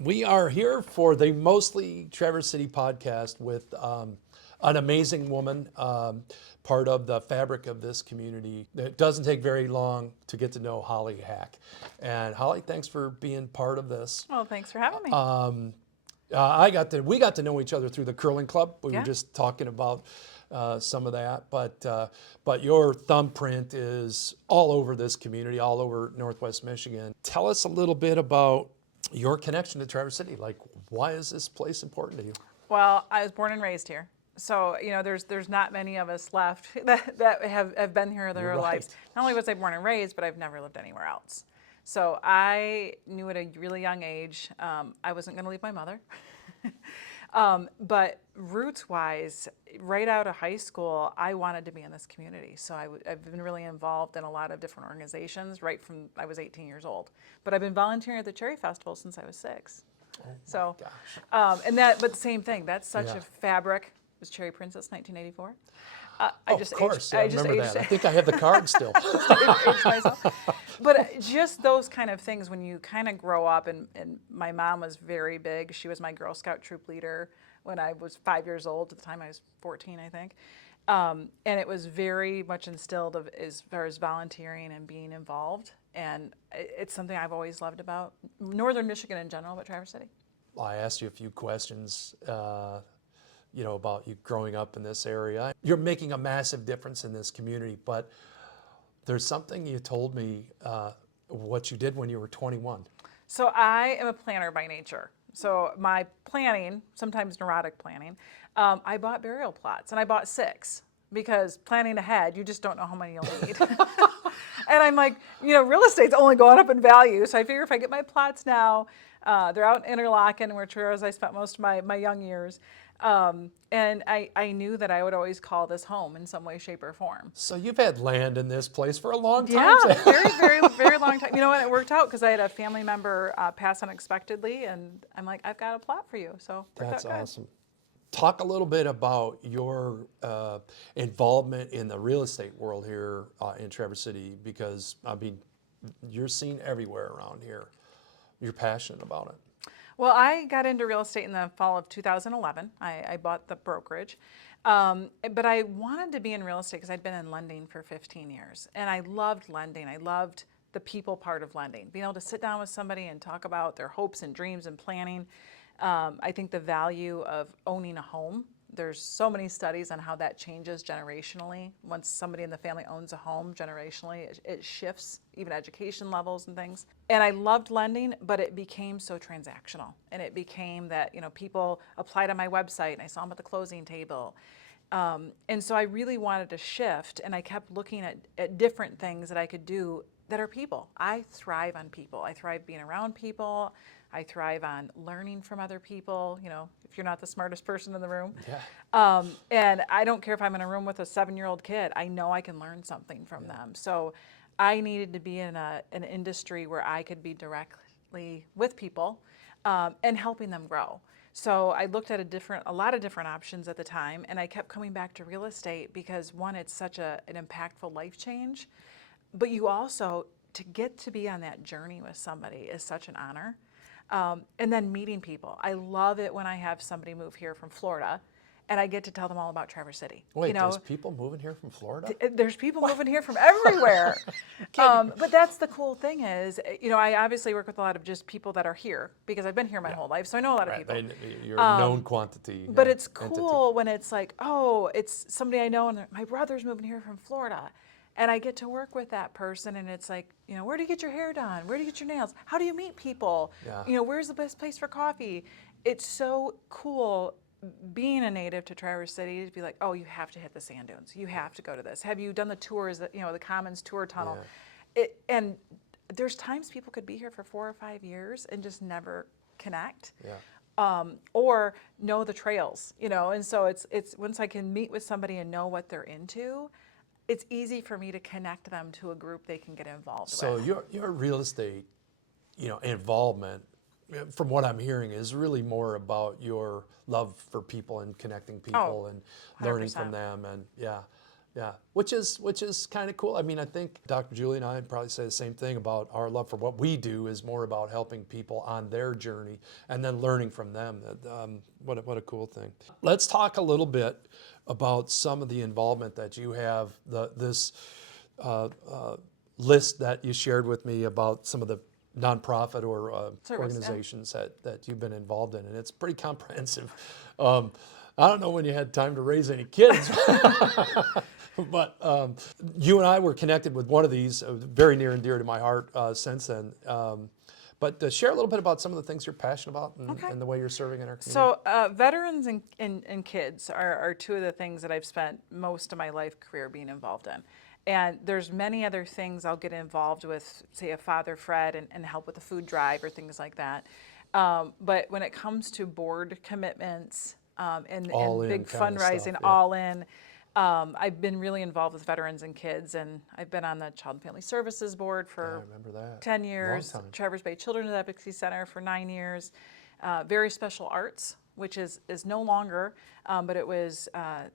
We are here for the Mostly Traverse City podcast with an amazing woman, part of the fabric of this community. It doesn't take very long to get to know Holly Hack. And Holly, thanks for being part of this. Well, thanks for having me. We got to know each other through the curling club. We were Yeah. just talking about some of that, but your thumbprint is all over this community, all over Northwest Michigan. Tell us a little bit about your connection to Traverse City. Like, why is this place important to you? Well, I was born and raised here. So, there's not many of us left that have been here their You're lives. right. Not only was I born and raised, but I've never lived anywhere else. So I knew at a really young age I wasn't going to leave my mother. But roots-wise, right out of high school, I wanted to be in this community. So I've been really involved in a lot of different organizations right from I was 18 years old. But I've been volunteering at the Cherry Festival since I was 6. Oh my So, gosh. but same thing. That's such Yeah. a fabric. It was Cherry Princess, 1984. Of course, I I just remember aged, that. I think I have the card still. aged myself. But just those kind of things when you kind of grow up, and my mom was very big. She was my Girl Scout troop leader when I was 5 years old. At the time I was 14, I think. And it was very much instilled of as far as volunteering and being involved. And it's something I've always loved about Northern Michigan in general, but Traverse City. I asked you a few questions, about you growing up in this area. You're making a massive difference in this community, but there's something you told me what you did when you were 21. So I am a planner by nature. So my planning, sometimes neurotic planning, I bought burial plots, and I bought 6 because planning ahead, you just don't know how many you'll need. And I'm like, real estate's only going up in value. So I figure if I get my plots now, they're out in Interlaken, where I spent most of my young years. And I knew that I would always call this home in some way, shape, or form. So you've had land in this place for a long Yeah, time. very, very, very long time. And it worked out because I had a family member pass unexpectedly, and I'm like, I've got a plot for you. So it worked That's out good. awesome. Talk a little bit about your involvement in the real estate world here in Traverse City, because you're seen everywhere around here. You're passionate about it. Well, I got into real estate in the fall of 2011. I bought the brokerage. But I wanted to be in real estate because I'd been in lending for 15 years. And I loved lending. I loved the people part of lending, being able to sit down with somebody and talk about their hopes and dreams and planning. I think the value of owning a home, there's so many studies on how that changes generationally. Once somebody in the family owns a home, generationally, it shifts, even education levels and things. And I loved lending, but it became so transactional. And it became that, people applied on my website and I saw them at the closing table. And so I really wanted to shift, and I kept looking at different things that I could do that are people. I thrive on people. I thrive being around people. I thrive on learning from other people, if you're not the smartest person in the room. Yeah. And I don't care if I'm in a room with a 7-year-old kid, I know I can learn something from them. So I needed to be in an industry where I could be directly with people and helping them grow. So I looked at a lot of different options at the time, and I kept coming back to real estate because, one, it's such an impactful life change, but you also, to get to be on that journey with somebody is such an honor. And then meeting people. I love it when I have somebody move here from Florida and I get to tell them all about Traverse City. Wait, there's people moving here from Florida? There's people moving here from everywhere. But that's the cool thing is, I obviously work with a lot of just people that are here because I've been here my whole life, so I know a lot of people. You're a known quantity. But it's entity. cool when it's like, oh, it's somebody I know, and my brother's moving here from Florida. And I get to work with that person, and it's like, where do you get your hair done? Where do you get your nails? How do you meet people? Yeah. Where's the best place for coffee? It's so cool being a native to Traverse City to be like, oh, you have to hit the sand dunes. You have to go to this. Have you done the tours, the Commons tour tunnel? Yeah. And there's times people could be here for 4 or 5 years and just never connect. Yeah. Or know the trails, and so it's once I can meet with somebody and know what they're into, it's easy for me to connect them to a group they can get involved with. So your real estate, involvement, from what I'm hearing, is really more about your love for people and connecting people and learning from 100%. them, and yeah. Yeah, which is kind of cool. I mean, I think Dr. Julie and I would probably say the same thing about our love for what we do is more about helping people on their journey and then learning from them. What a cool thing. Let's talk a little bit about some of the involvement that you have. This list that you shared with me about some of the nonprofit or organizations that you've been involved in, and it's pretty comprehensive. I don't know when you had time to raise any kids, but you and I were connected with one of these, very near and dear to my heart since then. But share a little bit about some of the things you're passionate about and the way you're serving in our community. So veterans and kids are two of the things that I've spent most of my life career being involved in. And there's many other things I'll get involved with, say a Father Fred and help with the food drive or things like that. But when it comes to board commitments and big fundraising, all in, I've been really involved with veterans and kids, and I've been on the Child and Family Services Board for 10 years, Traverse Bay Children's Advocacy Center for 9 years, Very Special Arts, which is no longer, but it was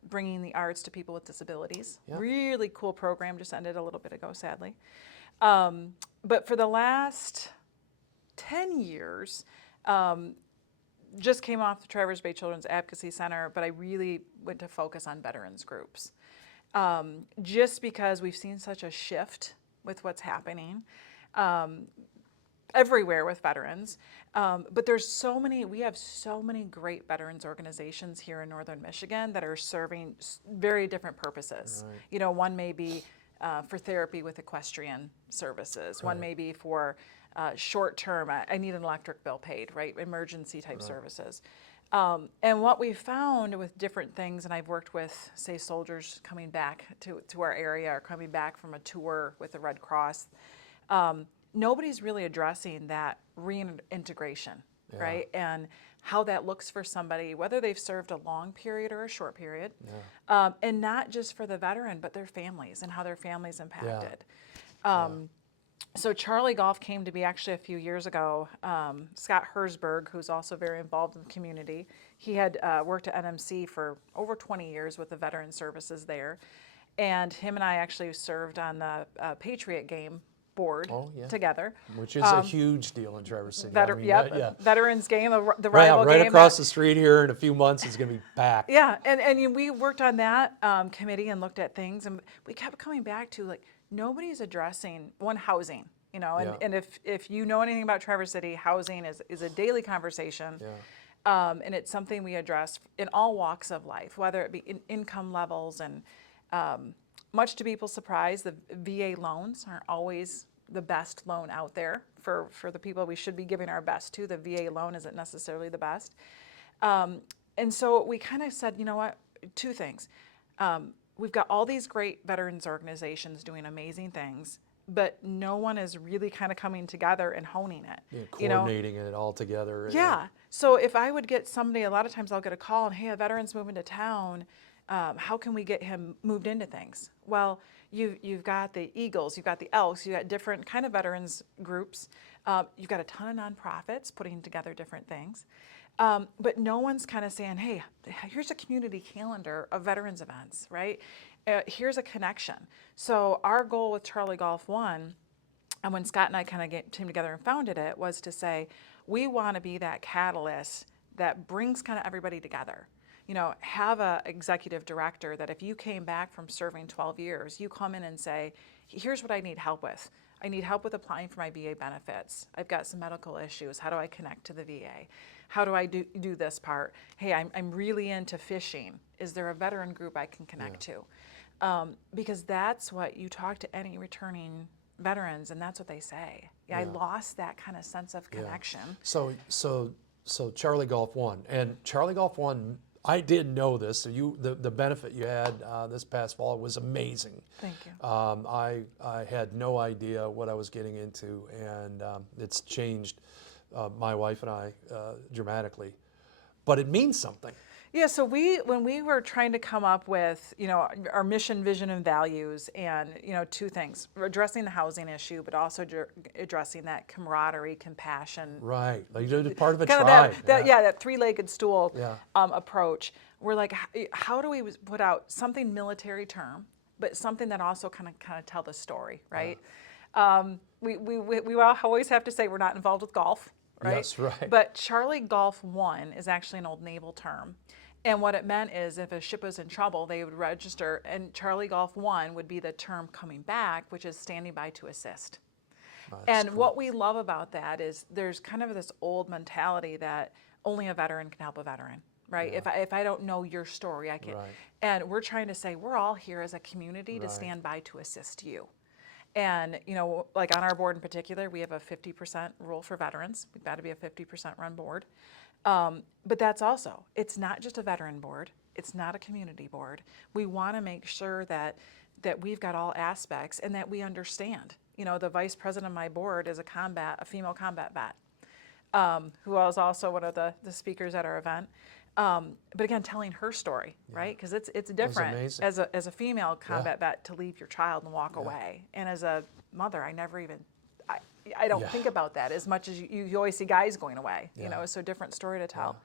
bringing the arts to people with disabilities. Really cool program, just ended a little bit ago, sadly. But for the last 10 years, just came off the Traverse Bay Children's Advocacy Center, but I really went to focus on veterans groups. Just because we've seen such a shift with what's happening everywhere with veterans. But we have so many great veterans organizations here in Northern Michigan that are serving very different purposes. Right. You know, one may be for therapy with equestrian services. Right. One may be for short-term, I need an electric bill paid, right? Emergency type services. And what we found with different things, and I've worked with, say, soldiers coming back to our area or coming back from a tour with the Red Cross, nobody's really addressing that reintegration, right? And how that looks for somebody, whether they've served a long period or a short period, and not just for the veteran, but their families and how their families impacted. So Charlie Golf came to me actually a few years ago. Scott Herzberg, who's also very involved in the community, he had worked at NMC for over 20 years with the veteran services there. And him and I actually served on the Patriot Game board together. Which is a huge deal in Traverse City. Veterans Game, the rival game. Right across the street here in a few months it's going to be packed. Yeah, and we worked on that committee and looked at things, and we kept coming back to, like, nobody's addressing housing, you know, and if you know anything about Traverse City, housing is a daily conversation. And it's something we address in all walks of life, whether it be in income levels, and much to people's surprise, the VA loans aren't always the best loan out there for the people we should be giving our best to. The VA loan isn't necessarily the best. And so we kind of said, you know what, two things. We've got all these great veterans organizations doing amazing things, but no one is really kind of coming together and honing it. Coordinating it all together. So if I would get somebody, a lot of times I'll get a call and, hey, a veteran's moving to town. How can we get him moved into things? Well, you've got the Eagles, you've got the Elks, you've got different kind of veterans groups. You've got a ton of nonprofits putting together different things. But no one's kind of saying, hey, here's a community calendar of veterans events, right? Here's a connection. So our goal with Charlie Golf 1, and when Scott and I kind of came together and founded it, was to say, we want to be that catalyst that brings kind of everybody together. You know, have a executive director that if you came back from serving 12 years, you come in and say, here's what I need help with. I need help with applying for my VA benefits. I've got some medical issues. How do I connect to the VA? How do I do this part? Hey, I'm really into fishing. Is there a veteran group I can connect to? Because that's what you talk to any returning veterans, and that's what they say. I lost that kind of sense of connection. So Charlie Golf 1, and Charlie Golf 1, I did know this. So the benefit you had this past fall was amazing. Thank you. I had no idea what I was getting into, and it's changed my wife and I dramatically. But it means something. Yeah, so when we were trying to come up with, our mission, vision, and values, and, two things, addressing the housing issue, but also addressing that camaraderie, compassion. Right, like you're part of a tribe. That three-legged stool approach. We're like, how do we put out something military term, but something that also kind of tell the story, right? We always have to say we're not involved with golf, right? Yes, right. But Charlie Golf 1 is actually an old naval term. And what it meant is if a ship was in trouble, they would register, and Charlie Golf 1 would be the term coming back, which is standing by to assist. And Cool. what we love about that is there's kind of this old mentality that only a veteran can help a veteran, right? If I don't know your story, I can't. Right. And we're trying to say we're all here as a community to stand by to assist you. And, like on our board in particular, we have a 50% rule for veterans. We've got to be a 50% run board. But that's also, it's not just a veteran board. It's not a community board. We want to make sure that we've got all aspects and that we understand. The vice president of my board is a female combat vet, who was also one of the speakers at our event. But again, telling her story, right? Because it's different amazing. as a female combat vet to leave your child and walk away. And as a mother, I never even, I don't think about that as much as you always see guys going away. It's a different story to tell.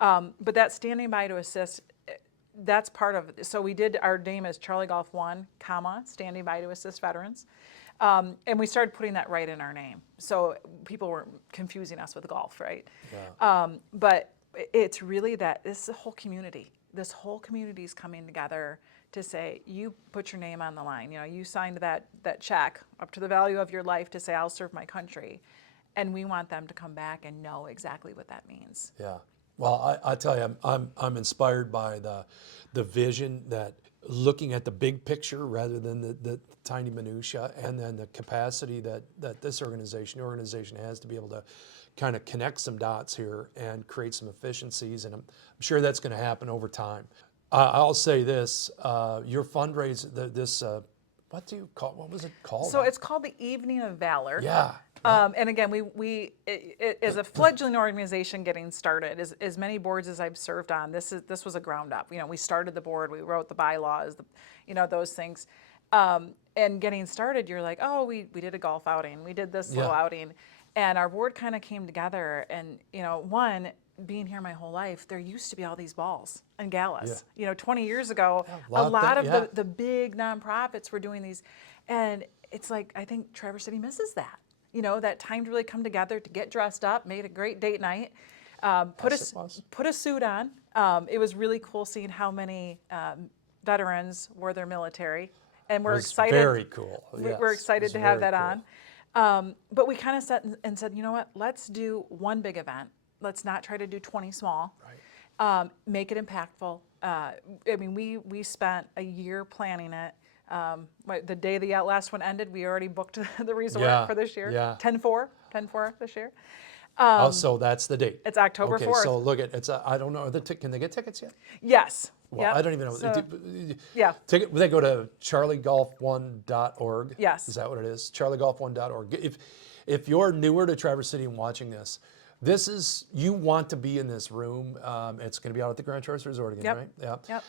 But that standing by to assist, that's part of it. So we did, our name is Charlie Golf 1, standing by to assist veterans. And we started putting that right in our name. So people weren't confusing us with golf, right? But it's really that this is a whole community. This whole community is coming together to say, you put your name on the line. You signed that check up to the value of your life to say, I'll serve my country. And we want them to come back and know exactly what that means. Yeah. Well, I tell you, I'm inspired by the vision, that looking at the big picture rather than the tiny minutia, and then the capacity that this organization has to be able to kind of connect some dots here and create some efficiencies. And I'm sure that's going to happen over time. I'll say this, your fundraiser, what was it called? So it's called the Evening of Valor. Yeah. And again, we as a fledgling organization getting started, as many boards as I've served on, this was a ground up. We started the board, we wrote the bylaws, those things. And getting started, you're like, oh, we did a golf outing, we did this little outing, and our board kind of came together. And one, being here my whole life, there used to be all these balls and galas. 20 years ago, a lot of the big nonprofits were doing these, and it's like I think Traverse City misses that. That time to really come together, to get dressed up, made a great date night, put a suit on. It was really cool seeing how many veterans wore their military, and we're excited. Very cool. We're excited to have that on. But we kind of sat and said, you know what? Let's do one big event. Let's not try to do 20 small. Right. Make it impactful. We spent a year planning it. The day the last one ended, we already booked the resort for this year. 10/4 this year. So that's the date. It's October 4th. Okay, so look at I don't know. Can they get tickets yet? Yes. Well, I don't even know. So, They go to charliegolf1.org. Yes. Is that what it is? charliegolf1.org. If you're newer to Traverse City and watching this, you want to be in this room. It's going to be out at the Grand Traverse Resort again, right? Yep.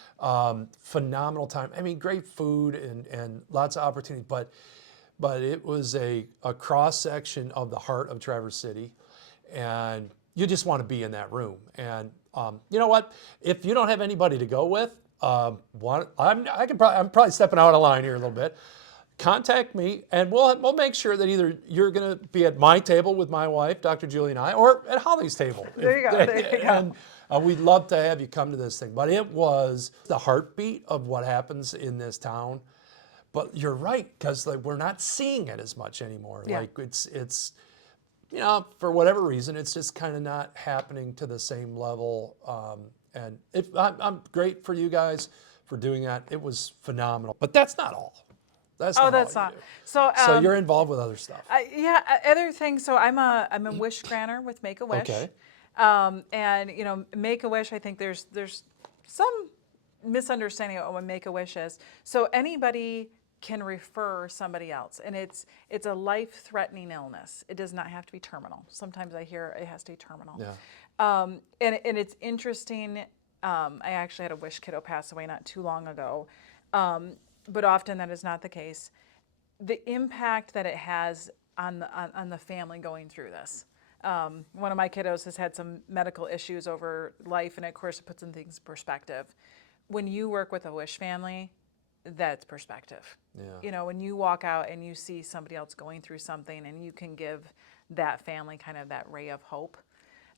Phenomenal time. Great food and lots of opportunity, but it was a cross section of the heart of Traverse City, and you just want to be in that room. And you know what? If you don't have anybody to go with, I'm probably stepping out of line here a little bit. Contact me, and we'll make sure that either you're going to be at my table with my wife, Dr. Julie, and I, or at Holly's table. There you go. And we'd love to have you come to this thing. But it was the heartbeat of what happens in this town. But you're right, because we're not seeing it as much anymore. Yeah. It's for whatever reason, it's just kind of not happening to the same level. And I'm great for you guys for doing that. It was phenomenal. But that's not all. That's not all you do. So you're involved with other stuff. Other things. So I'm a wish granter with Make a Wish. Okay. And Make a Wish, I think there's some misunderstanding of what Make a Wish is. So anybody can refer somebody else, and it's a life-threatening illness. It does not have to be terminal. Sometimes I hear it has to be terminal. Yeah. And it's interesting. I actually had a wish kiddo pass away not too long ago. But often that is not the case. The impact that it has on the family going through this. One of my kiddos has had some medical issues over life, and of course it puts things in perspective. When you work with a wish family, that's perspective. Yeah. You know, when you walk out and you see somebody else going through something and you can give that family kind of that ray of hope.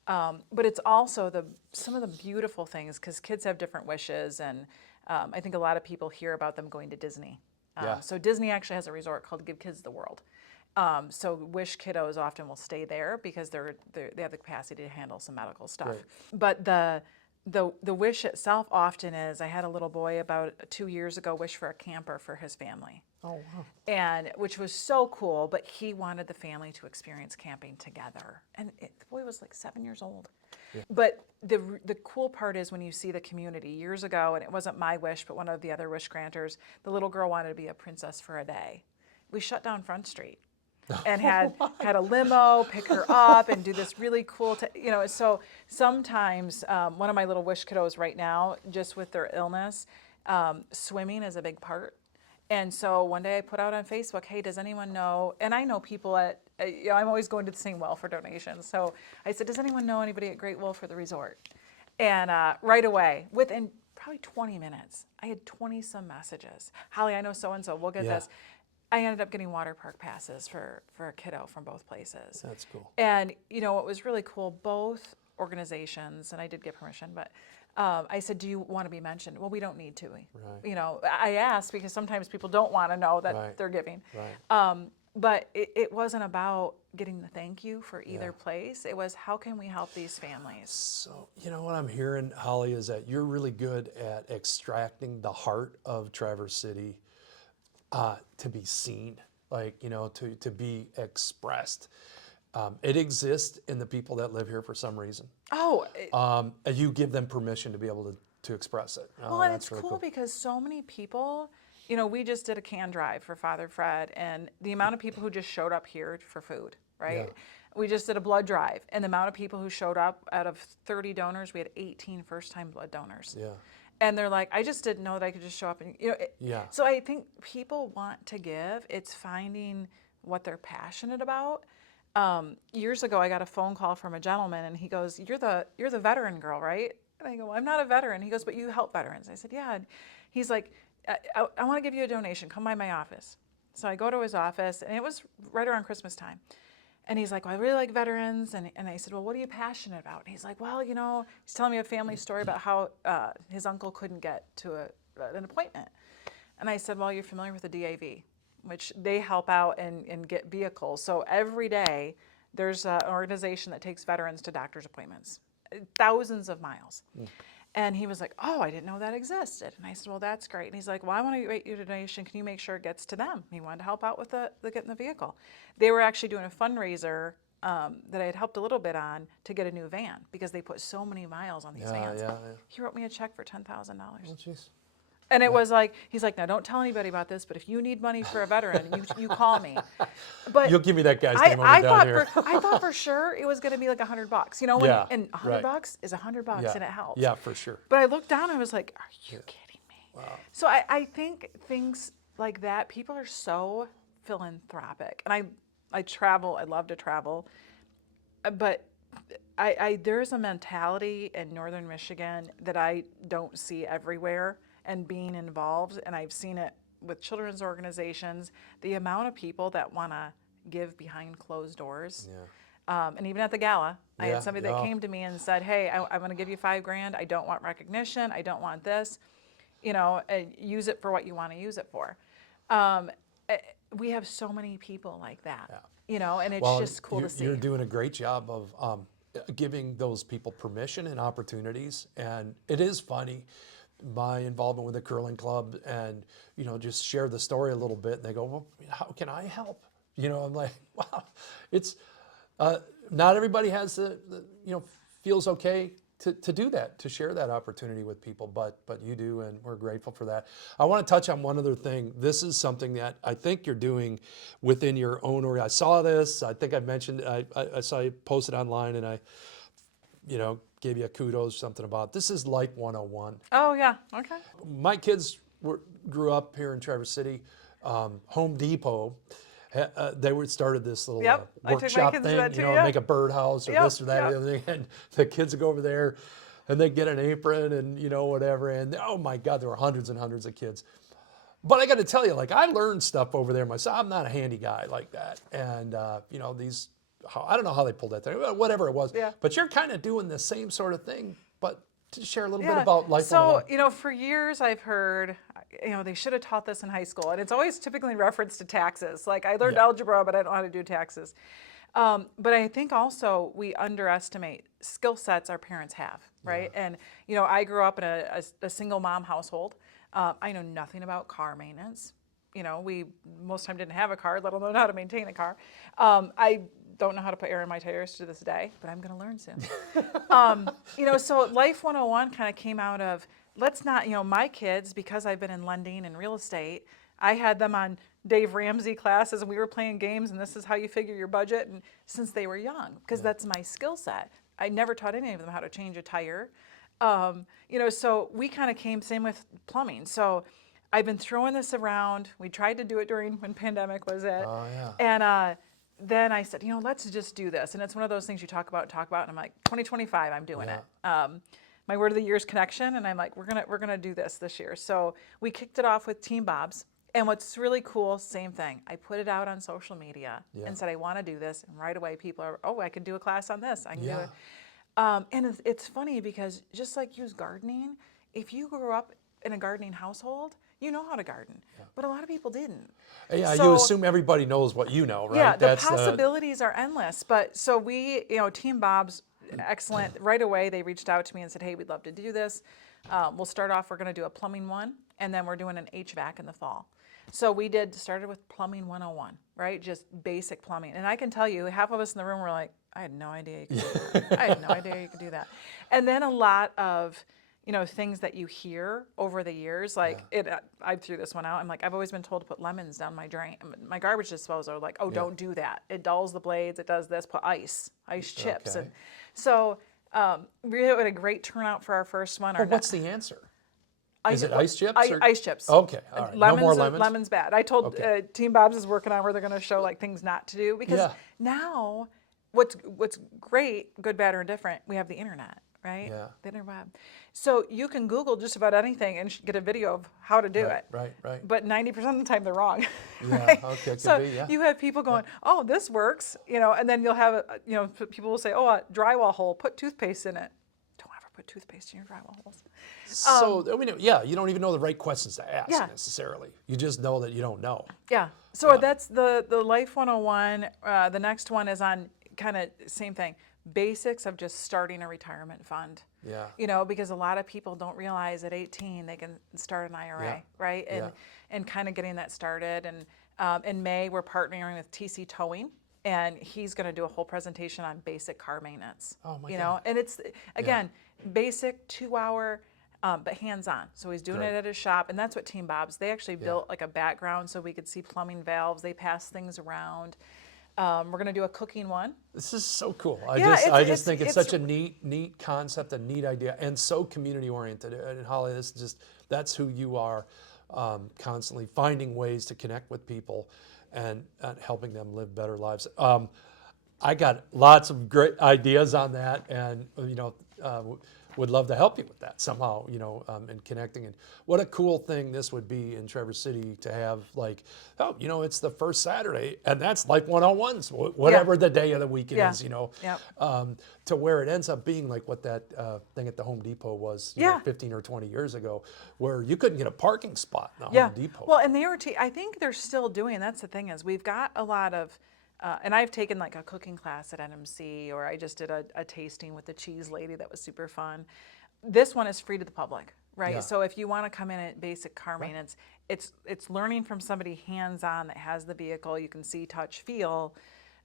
But it's also some of the beautiful things, because kids have different wishes, and I think a lot of people hear about them going to Disney. Yeah. So Disney actually has a resort called Give Kids the World. So wish kiddos often will stay there because they have the capacity to handle some medical stuff. Right. But the wish itself often is, I had a little boy about 2 years ago wish for a camper for his family. Oh, wow. And which was so cool, but he wanted the family to experience camping together. And the boy was like 7 years old. Yeah. But the cool part is when you see the community. Years ago, and it wasn't my wish, but one of the other wish granters, the little girl wanted to be a princess for a day. We shut down Front Street and had a limo pick her up and do this really cool, so sometimes one of my little wish kiddos right now, just with their illness, swimming is a big part. And so one day I put out on Facebook, hey, does anyone know, and I know people at, I'm always going to the same well for donations. So I said, does anyone know anybody at Great Well for the resort? And right away, within probably 20 minutes, I had 20 some messages. Holly, I know so-and-so, we'll get this. I ended up getting water park passes for a kiddo from both places. That's cool. And what was really cool, both organizations, and I did get permission, but I said, do you want to be mentioned? Well, we don't need to. Right. I asked because sometimes people don't want to know that Right. they're giving. Right. But it wasn't about getting the thank you for either place. It was, how can we help these families? So, what I'm hearing, Holly, is that you're really good at extracting the heart of Traverse City to be seen, to be expressed. It exists in the people that live here for some reason. Oh, You give them permission to be able to express it. well, and That's it's really cool because so many people, we just did a can drive for Father Fred, and the amount of people who just showed up here for food, right? Yeah. We just did a blood drive, and the amount of people who showed up, out of 30 donors, we had 18 first-time blood donors. Yeah. And they're like, I just didn't know that I could just show up and, Yeah. So I think people want to give. It's finding what they're passionate about. Years ago, I got a phone call from a gentleman, and he goes, you're the veteran girl, right? And I go, well, I'm not a veteran. He goes, but you help veterans. I said, yeah. And he's like, I want to give you a donation. Come by my office. So I go to his office, and it was right around Christmas time. And he's like, well, I really like veterans. And I said, well, what are you passionate about? And he's like, well, he's telling me a family story about how his uncle couldn't get to an appointment. And I said, well, you're familiar with the DAV, which they help out and get vehicles. So every day there's an organization that takes veterans to doctor's appointments, thousands of miles. And he was like, oh, I didn't know that existed. And I said, well, that's great. And he's like, well, I want to rate your donation. Can you make sure it gets to them? He wanted to help out with the getting the vehicle. They were actually doing a fundraiser that I had helped a little bit on to get a new van because they put so many miles on these vans. Yeah. He wrote me a check for $10,000. Oh, jeez. And it was like, he's like, now don't tell anybody about this, but if you need money for a veteran, you call me. But You'll give me that guy's name when we're down here. I thought for sure it was going to be like $100. And $100 is $100 and it helps. Yeah, for sure. But I looked down and I was like, are you kidding me? Wow. So I think things like that, people are so philanthropic. And I travel, I love to travel. But there's a mentality in Northern Michigan that I don't see everywhere. And being involved, and I've seen it with children's organizations, the amount of people that want to give behind closed doors. Yeah. And even at the gala, I Yeah, had somebody that came to me and said, hey, I'm going to give you $5,000. I don't want recognition. I don't want this. Use it for what you want to use it for. We have so many people like that, and it's just cool to see. You're doing a great job of giving those people permission and opportunities. And it is funny, my involvement with the curling club, and just share the story a little bit, and they go, well, how can I help? I'm like, wow, it's not everybody has the feels okay to do that, to share that opportunity with people, but you do, and we're grateful for that. I want to touch on one other thing. This is something that I think you're doing within your own I saw this, I think I mentioned, I saw you posted online, and I gave you a kudos, something about this is Life 101. Oh, yeah. Okay. My kids grew up here in Traverse City. Home Depot, they started this little workshop thing, make a birdhouse or this or that or the other thing. And the kids would go over there and they'd get an apron and, whatever. And oh my God, there were hundreds and hundreds of kids. But I got to tell you, like, I learned stuff over there myself. I'm not a handy guy like that. And, I don't know how they pulled that thing, whatever it was. Yeah. But you're kind of doing the same sort of thing, but to share a little bit Yeah. about Life So, 101. for years I've heard, they should have taught this in high school. And it's always typically in reference to taxes. Like, I learned Yeah. algebra, but I don't know how to do taxes. But I think also we underestimate skill sets our parents have, right? And, I grew up in a single mom household. I know nothing about car maintenance. We most of the time didn't have a car, let alone how to maintain a car. I don't know how to put air in my tires to this day, but I'm going to learn soon. So Life 101 kind of came out of, let's not, my kids, because I've been in lending and real estate, I had them on Dave Ramsey classes and we were playing games and this is how you figure your budget, and since they were young, because that's my skill set. I never taught any of them how to change a tire. So we kind of came, same with plumbing. So I've been throwing this around. We tried to do it when pandemic was it. Oh, yeah. And then I said, let's just do this. And it's one of those things you talk about. And I'm like, 2025, I'm doing it. My word of the year is connection. And I'm like, we're gonna do this year. So we kicked it off with Team Bob's. And what's really cool, same thing. I put it out on social media and said, I want to do this. And right away, people are, I could do a class on this. I can do it. And it's funny because just like use gardening, if you grew up in a gardening household, you know how to garden. But a lot of people didn't. Yeah, So, you assume everybody knows what you know, right? yeah, the possibilities are endless. But so we, Team Bob's, excellent. Right away, they reached out to me and said, hey, we'd love to do this. We'll start off, we're going to do a plumbing one, and then we're doing an HVAC in the fall. So started with plumbing 101, right? Just basic plumbing. And I can tell you, half of us in the room were like, I had no idea you could do that. I had no idea you could do that. And then a lot of, things that you hear over the years, like I threw this one out. I'm like, I've always been told to put lemons down my drain, my garbage disposal. Like, don't do that. It dulls the blades. It does this. Put ice chips. Okay. And so we had a great turnout for our first one. But what's the answer? Is it ice chips? Ice chips. Okay, all right. No more lemons? Lemons bad. I told Team Bob's is working on where they're going to show like things not to do, because now what's great, good, bad, or indifferent, we have the internet, right? Yeah. The interweb. So you can Google just about anything and get a video of how to do it. Right. But 90% of the time they're wrong. Yeah, right? okay, could So be, yeah. you have people going, oh, this works, and then you'll have, people will say, oh, a drywall hole, put toothpaste in it. Don't ever put toothpaste in your drywall holes. So, you don't even know the right questions to ask necessarily. You just know that you don't know. Yeah. So that's the Life 101. The next one is on kind of same thing. Basics of just starting a retirement fund. Yeah. Because a lot of people don't realize at 18 they can start an IRA, right? And kind of getting that started. And in May, we're partnering with TC Towing. And he's going to do a whole presentation on basic car maintenance. Oh my God. And it's, again, basic 2-hour, but hands-on. So he's doing it at his shop, and that's what Team Bob's. They actually built like a background so we could see plumbing valves. They pass things around. We're going to do a cooking one. This is so cool. I just think it's such a neat concept, a neat idea, and so community oriented. And Holly, that's who you are, constantly finding ways to connect with people and helping them live better lives. I got lots of great ideas on that, and would love to help you with that somehow, and connecting. And what a cool thing this would be in Traverse City to have, like, it's the first Saturday, and that's like 101s, whatever the day of the week it is, to where it ends up being like what that thing at the Home Depot was 15 or 20 years ago, where you couldn't get a parking spot in the Home Depot. Well, and I think they're still doing, that's the thing, is we've got a lot of, and I've taken like a cooking class at NMC, or I just did a tasting with the cheese lady that was super fun. This one is free to the public, right? Yeah. So if you want to come in at basic car maintenance, it's learning from somebody hands-on that has the vehicle, you can see, touch, feel,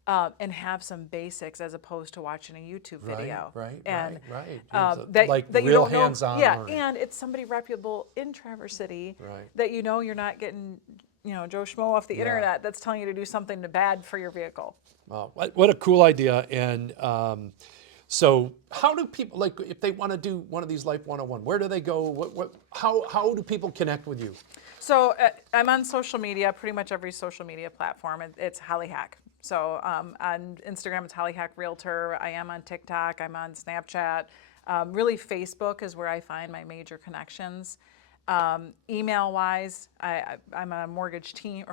and have some basics as opposed to watching a YouTube video. Right. That you real don't know. hands-on learning. And it's somebody reputable in Traverse City Right. that you're not getting Joe Schmo off the internet that's telling you to do something bad for your vehicle. Wow, what a cool idea. And so how do people, like, if they want to do one of these Life 101, where do they go? How do people connect with you? So I'm on social media, pretty much every social media platform. It's Holly Hack. So on Instagram, it's Holly Hack Realtor. I am on TikTok. I'm on Snapchat. Really, Facebook is where I find my major connections. Email wise, I'm on a mortgage team,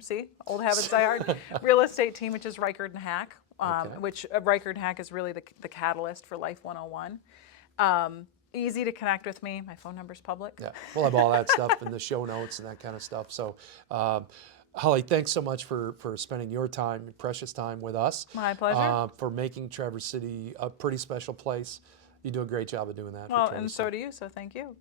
see, old habits die hard. Real estate team, which is Reichard and Hack, Okay. which Reichard and Hack is really the catalyst for Life 101. Easy to connect with me. My phone number's public. Yeah, we'll have all that stuff in the show notes and that kind of stuff. So, Holly, thanks so much for spending your time, your precious time with us. My pleasure. For making Traverse City a pretty special place. You do a great job of doing that for Well, Traverse and City. so do you, so thank you.